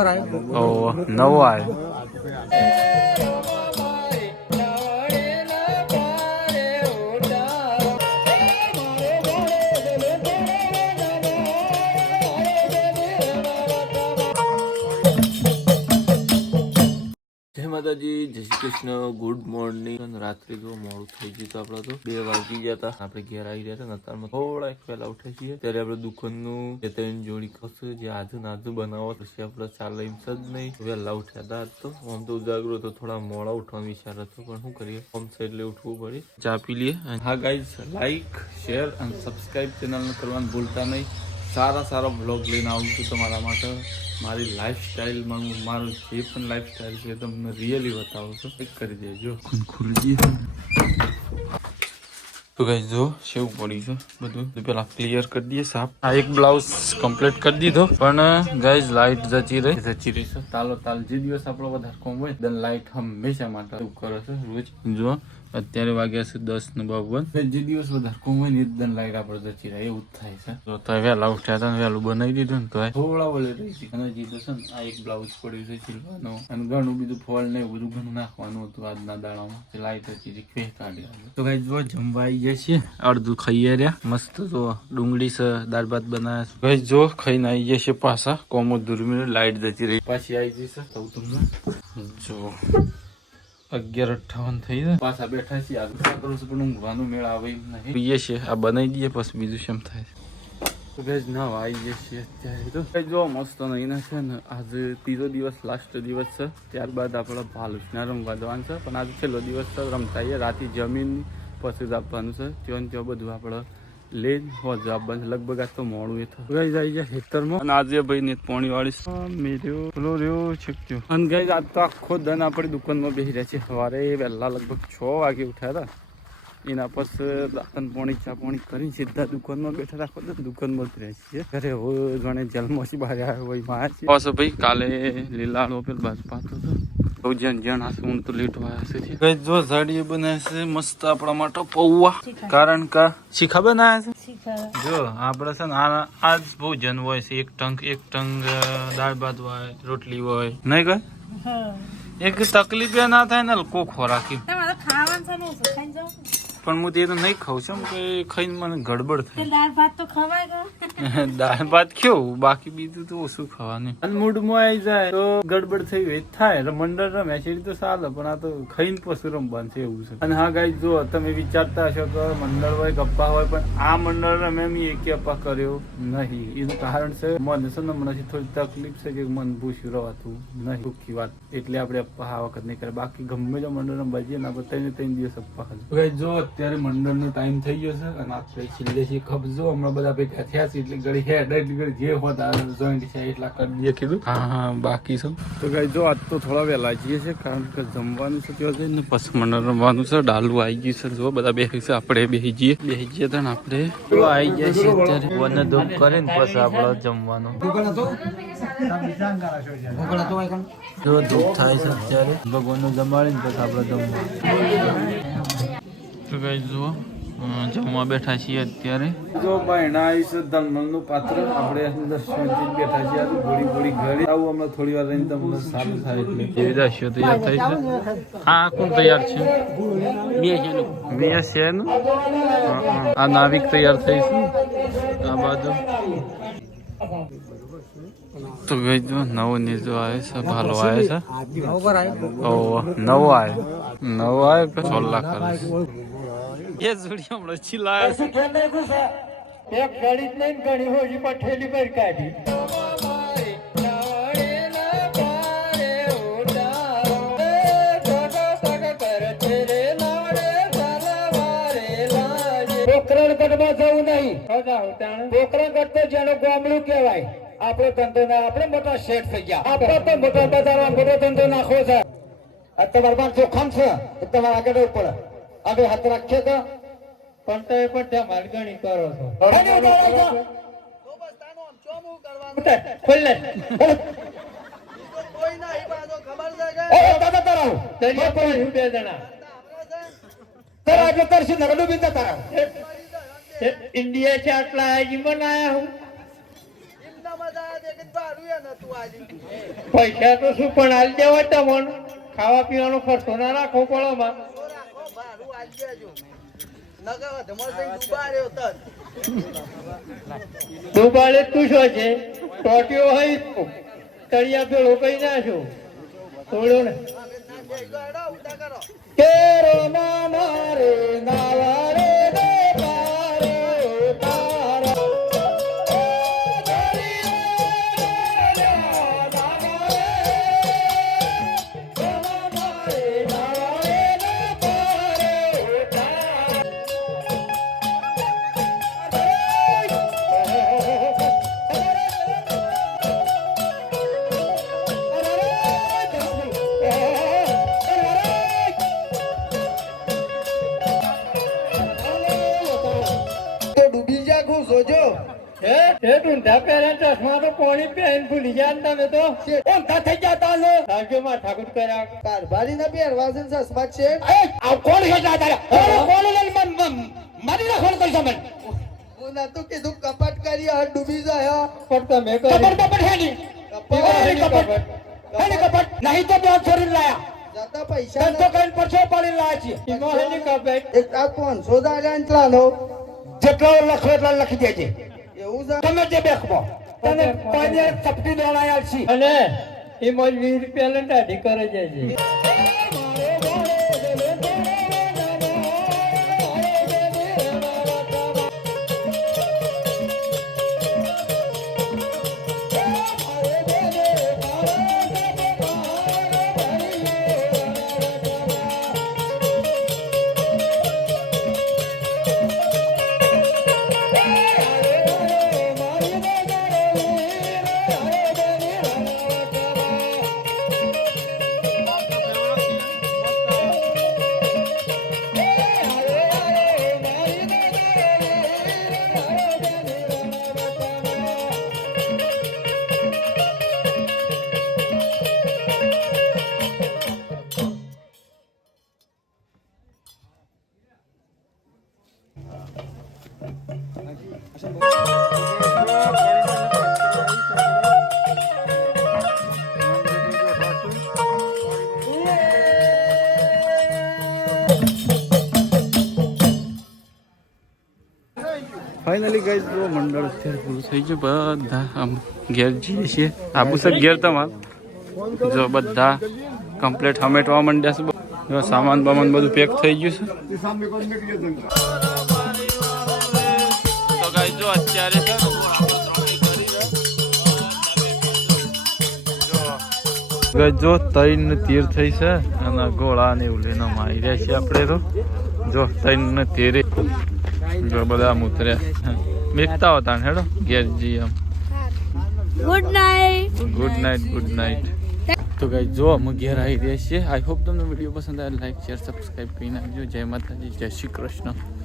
નવો આવ્યો. જય માતાજી, જય શ્રી કૃષ્ણ, ગુડ મોર્નિંગ. રાત્રે જો મોડું થઈ ગયું તો આપડે તો 2 વાગી ગયા હતા. આપણે ઘેર આવી રહ્યા હતા. અત્યારમાં થોડા પહેલા ઉઠે છીએ ત્યારે આપણે દુકાનનું જે 3 જોડી ખસે જે આજુ બનાવો પછી આપણે ચાલે એમ જ નહીં. વહેલા ઉઠ્યા હતા આજ તો. આમ તો ઉજાગરો તો થોડા મોડા ઉઠવાનો વિચાર હતો પણ શું કરીએ, હોમ સાઈડ એટલે ઉઠવું પડે. ચા પી લઈએ. હા ગાઈઝ, લાઈક શેર અને સબસ્ક્રાઈબ ચેનલને કરવાનું ભૂલતા નહીં. સારા બ્લોગ લઈને આવું છું તમારા માટે. મારી લાઈફસ્ટાઈલમાં હું મારું જે પણ લાઈફસ્ટાઈલ છે તમને રિયલી બતાવું છું. એક કરી દેજો. ખુલજી તો ગાઈસ જો સેવ પડી છે બધું પેલા ક્લિયર કરી દઈએ સાફ. આ એક બ્લાઉઝ કમ્પ્લીટ કરી દીધો પણ ગાઈસ લાઈટ જતી રહી છે. તાલ જે દિવસ આપણો વધારે કોમ હોય then લાઈટ હંમેશા માટે એવું કરે છે રોજ. જો અત્યારે વાગ્યા છે 10:52. જે દિવસ વધારે કોમ હોય ને એકદમ લાઈટ આપણે જતી રહે એવું જ થાય છે. તો તમે વહેલા ઉઠ્યા હતા ને વહેલું બનાવી દીધું ને તો થોડા વળે રહી હતી. અને જે તો છે ને આ એક બ્લાઉઝ પડ્યું છે સિલવાનો અને ઘણું બીજું ફોલ ને એવું બધું ઘણું નાખવાનું હતું આજના દાડામાં. લાઈટ હતી તે કાઢી આવ્યું. તો ગાઈસ જો જમવા આવી જાય છે. અડધું ખાઈએ રહ્યા મસ્ત. જો ડુંગળી છે, દાળ ભાત બનાવ્યા છે. ગાઈસ જો ખાઈને આવી જાય છે પાછા. કોમો દુર્મી લાઈટ જતી રહી પાછી આવી જશે. તો તમને જો 11:58 થઈ જાય. પાછા બેઠા છીએ. આગળ કરું છું પણ ઊંઘવાનો મેળ આવે એમ નહીં. પીએ છીએ આ બનાવી દઈએ પછી બીજું શેમ થાય. તો ગાઈસ ના આવી જઈએ છીએ અત્યારે. તો ગાઈસ જો મસ્ત નહીં છે ને આજે 3રો દિવસ લાસ્ટ દિવસ છે. ત્યારબાદ આપણે ભાલુસના રમવા જવાનું છે પણ આજે છેલ્લો દિવસ છે. રમતા રાતે જમીન પછી જ આપવાનું છે. ત્યાં બધું આપણે લઈને હોજ આપવાનું. લગભગ આજ તો મોડું એ થયું. ગાઈસ આવી જાય ખેતરમાં અને આજે ભાઈ ને પાણી વાળી મેર્યો પેલો રહ્યો છેક્યો. અને ગાઈસ આજ તો આખો દન આપણી દુકાનમાં બેસી રહ્યા છે. સવારે વહેલા લગભગ 6 વાગે ઉઠ્યા હતા. એના પછી દાંતન પાણી ચા પાણી કરીને સીધા દુકાનમાં બેઠા રાખો તો દુકાનમાં જ રહે છે. ઘરે હોય જાણે જલમોસી બહાર આવ્યો હોય માં છે. પાછો ભાઈ કાલે લીલાડો પેલ બાજુ પાતો હતો જ્યાં હું તો લેટ વાયા છે. કઈ જો ઝાડીએ બનાવે છે મસ્ત આપણા માટે પૌવા. કારણ કે શીખા બનાવે છે. જો આપડે છે ને આ જ ભોજન હોય છે. એક ટંગ દાળ ભાત હોય, રોટલી હોય નહીં કઈ એક તકલીફ ના થાય ને કો ખોરાકી પણ હું તે તો નહીં ખાઉં છું કે ખાઈને મને ગડબડ થાય. દાળ ભાત તો ખવાય. દાળ ભાત કેવું બાકી બીજું તો ઓછું ખાવાનું. અને મૂડમાં આવી જાય તો ગડબડ થઈ ગઈ થાય. મંડળ રમે છે તો ચાલે પણ આ તો ખાઈને પછી રમવાનું છે એવું છે. અને હા ગાઈસ જો તમે વિચારતા હશો કે મંડળ હોય ગપ્પા હોય પણ આ મંડળ રમે મેં એક અપ્પા કર્યો નહીં. એનું કારણ છે મને છે ને હમણાંથી થોડી તકલીફ છે કે મન ભૂસ્યું રવાતું નહીં. દુઃખી વાત એટલે આપણે અપ્પા આ વખત નહીં કરે. બાકી ગમે તે મંડળ રમવા જઈએ ને આપણે 3 દિવસ અપ્પા ખાધું. જો અત્યારે મંડળનો ટાઈમ થઈ ગયો છે અને આપણે છેલ્લે થી કબજો હમણાં બધા ભેગા થયા છે એટલે ઘડી હેડ એટલી ઘડી જે હોત જોઈન્ટ છે એટલા કરી દઈએ કીધું. હા બાકી છે તો ગાઈસ જો આજ તો થોડા વહેલા જઈએ છે કારણ કે જમવાનું છે ત્યાં જઈને પછી મંડળ રમવાનું છે. ડાલુ આવી ગયું છે. જો બધા બેસી છે આપણે બેસી જઈએ તો આપણે આવી જાય છે અત્યારે વન ધૂપ કરીને પછી આપણે જમવાનું જો ધૂપ થાય છે અત્યારે ભગવાનનું જમાડીને પછી આપણે જમવાનું. તો ગાઈસ જુઓ જમવા બેઠા છીએ અત્યારે. જો બહેણા છે ધલમલનું પાત્ર આપણે અંદર શાંતિ બેઠા છીએ. ગોળી ઘરે આવું હમણાં થોડી વાર રહીને તમને સારું થાય એટલે એવી રાશિઓ તૈયાર થઈ છે. હા કોણ તૈયાર છે? બે છે આ નાવિક તૈયાર થઈ છે આ બાજુ. તો ગઈ જો નવો નીચો આવે છે ભાલો આવે છે. નવો આવે કે 16 લાખ કરે એ જોડી હમણાં ચીલાયા છે. એક ગાડી જ નહીં ઘણી હોજી પર ઠેલી પર કાઢી. પોખરણગઢમાં જવું નહીં. પોખરણગઢ તો જેનો ગામડું કહેવાય. આપણો ધંધો ના આપણે મોટા શેઠ થઈ ગયા. આપણે તો મોટા બજારમાં મોટો ધંધો નાખવો છે. તમારા પાસે જોખમ છે તમારે આગળ રહેવું પડે. આગળ હાથ રાખીએ તો પણ તો એ પણ માલગણી કરો છો. ઇન્ડિયા છે આટલા બનાયા હું પૈસા તો શું પણ હાલ દેવા તમને ખાવા પીવાનો ખર્ચો ના રાખવો પડે માં દુબાડે તું શું છે ટોટીઓ હોય તળિયા પેલો કઈ નાખો થોડો ને કેરો નાના રે નાવા રે કારભારી ના પહેરવા છે ચશ્મા છે હું નતું કીધું કપટ કરી હર ડૂબી જાય નહીં તો બે છોડી લાયા જતા પૈસા તો કઈ પરછો પાડી લાયા છીએ એક આ 500 દાડા નો જેટલો લખો એટલા લખી દેજે એવું છે તમે જે બેખબો તને પાજે ચપટી દોડાયા છે અને એ મોજ 20 રૂપિયા ને દાઢી કરે છે ફાઇનલી ગાઈસ જો મંડળ અત્યારે પૂરું થઈ ગયું બધા આમ ઘેર જઈએ છીએ આબુ સર ઘેર તમાર જો બધા કમ્પ્લીટ હમેટવા માંડ્યા છે જો સામાન બામાન બધું પેક થઈ ગયું છે તો ગાઈસ જો અત્યારે છે જો ત્રણ તીર થઈ છે અને ગોળા ને એવું લઈને મારી રહ્યા છીએ આપણે તો જો ત્રણ તીરે જો બધા ઉતર્યા મેકતા હતા હેડો ઘેર જી આમ ગુડ નાઇટ ગુડ નાઇટ તો ગાઈસ જો અમે ઘેર આવી રહ્યા છીએ આઈ હોપ તમને વિડીયો પસંદ આવે લાઈક શેર સબસ્ક્રાઈબ કરી નાખજો જય માતાજી જય શ્રી કૃષ્ણ